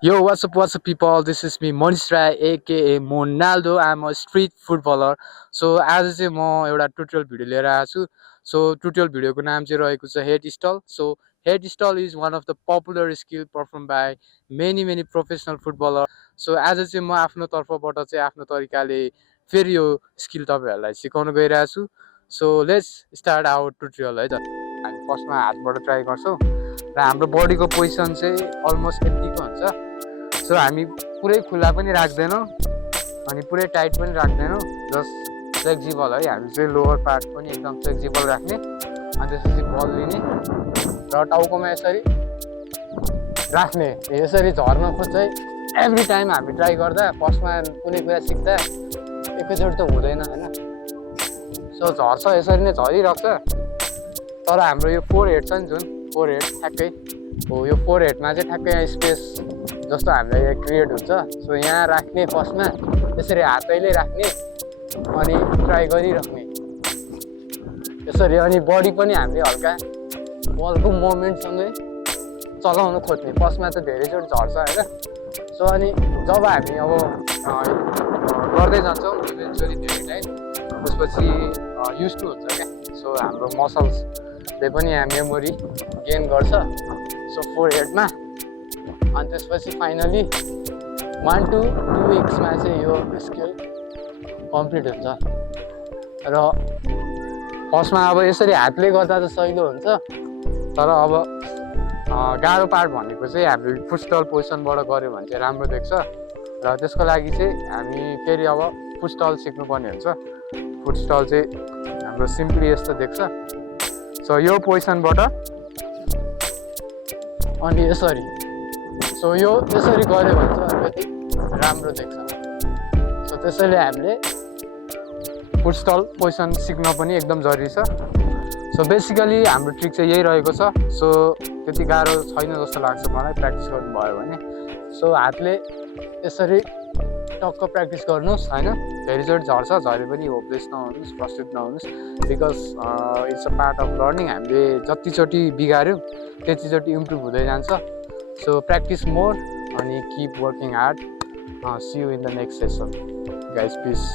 Yo, what's up, people? This is me, Manish Rai, aka Monaldo. I'm a street footballer. So आज चाहिँ म एउटा tutorial video लिएर आएको छु. सो ट्युटोरियल भिडियोको नाम चाहिँ रहेको छ head stall. So head stall is one of the popular skill perform by many professional footballer. So आज चाहिँ म आफ्नो तर्फबाट चाहिँ आफ्नो तरिकाले फेरि यो स्किल तपाईँहरूलाई सिकाउन गइरहेको छु. So let's start our tutorial है त. हामी फर्स्टमा हातबाट ट्राई गर्छौँ र हाम्रो बडीको पोजिसन चाहिँ अलमोस्ट यतिको हुन्छ. सो हामी पुरै खुला पनि राख्दैनौँ अनि पुरै टाइट पनि राख्दैनौँ, जस्ट फ्लेक्जिबल है. हामी चाहिँ लोवर पार्ट पनि एकदम फ्लेक्जिबल राख्ने अनि त्यसपछि बल लिने र टाउकोमा यसरी राख्ने. यसरी झर्न खोज्छ है. एभ्री टाइम हामी ट्राई गर्दा फर्स्टमा कुनै कुरा सिक्दा एकैचोटि त हुँदैन होइन. सो झर्छ, यसरी नै झरिरहेको छ. तर हाम्रो यो फोर हेड छ नि, जुन फोर हेड ठ्याक्कै हो, यो फोर हेडमा चाहिँ ठ्याक्कै यहाँ स्पेस जस्तो हामीलाई यहाँ क्रिएट हुन्छ. सो यहाँ राख्ने फर्स्टमा यसरी हातैले राख्ने अनि ट्राई गरिराख्ने यसरी. अनि बडी पनि हामीले हल्का बलको मोमेन्टसँगै चलाउनु खोज्ने. फर्स्टमा त धेरैचोटि झर्छ होइन. सो अनि जब हामी अब गर्दै जान्छौँ इभेन्चुअली धेरै टाइम, त्यसपछि युज टु हुन्छ क्या. सो हाम्रो मसल्सले पनि यहाँ मेमोरी गेन गर्छ. सो फोर हेडमा अनि त्यसपछि फाइनली 1 to 2 weeksमा चाहिँ यो स्किल कम्प्लिट हुन्छ. र फर्स्टमा अब यसरी हातले गर्दा त सहिलो हुन्छ, तर अब गाह्रो पार्ट भनेको चाहिँ हामीले फुटस्टल पोजिसनबाट गऱ्यो भने चाहिँ राम्रो देख्छ. र त्यसको लागि चाहिँ हामी फेरि अब फुटस्टल सिक्नुपर्ने हुन्छ. फुटस्टल चाहिँ हाम्रो सिम्पली यस्तो देख्छ. सो यो पोजिसनबाट अनि यसरी. सो यो यसरी गऱ्यो भने चाहिँ अलिकति राम्रो देख्छ. सो त्यसैले हामीले फुटस्टल पोजिसन सिक्न पनि एकदम जरुरी छ. सो बेसिकली हाम्रो ट्रिक चाहिँ यही रहेको छ. सो त्यति गाह्रो छैन जस्तो लाग्छ मलाई प्र्याक्टिस गर्नुभयो भने. सो हातले यसरी टक्क प्र्याक्टिस गर्नुहोस् होइन. धेरैचोटि झर्छ, झरे पनि होपलेस नहुनुहोस्, फ्रस्ट्रेट नहुनुहोस्, because it's a part of learning. हामीले जतिचोटि बिगाऱ्यौँ त्यतिचोटि इम्प्रुभ हुँदै जान्छ. So practice more and keep working hard. See you in the next session, guys. Peace.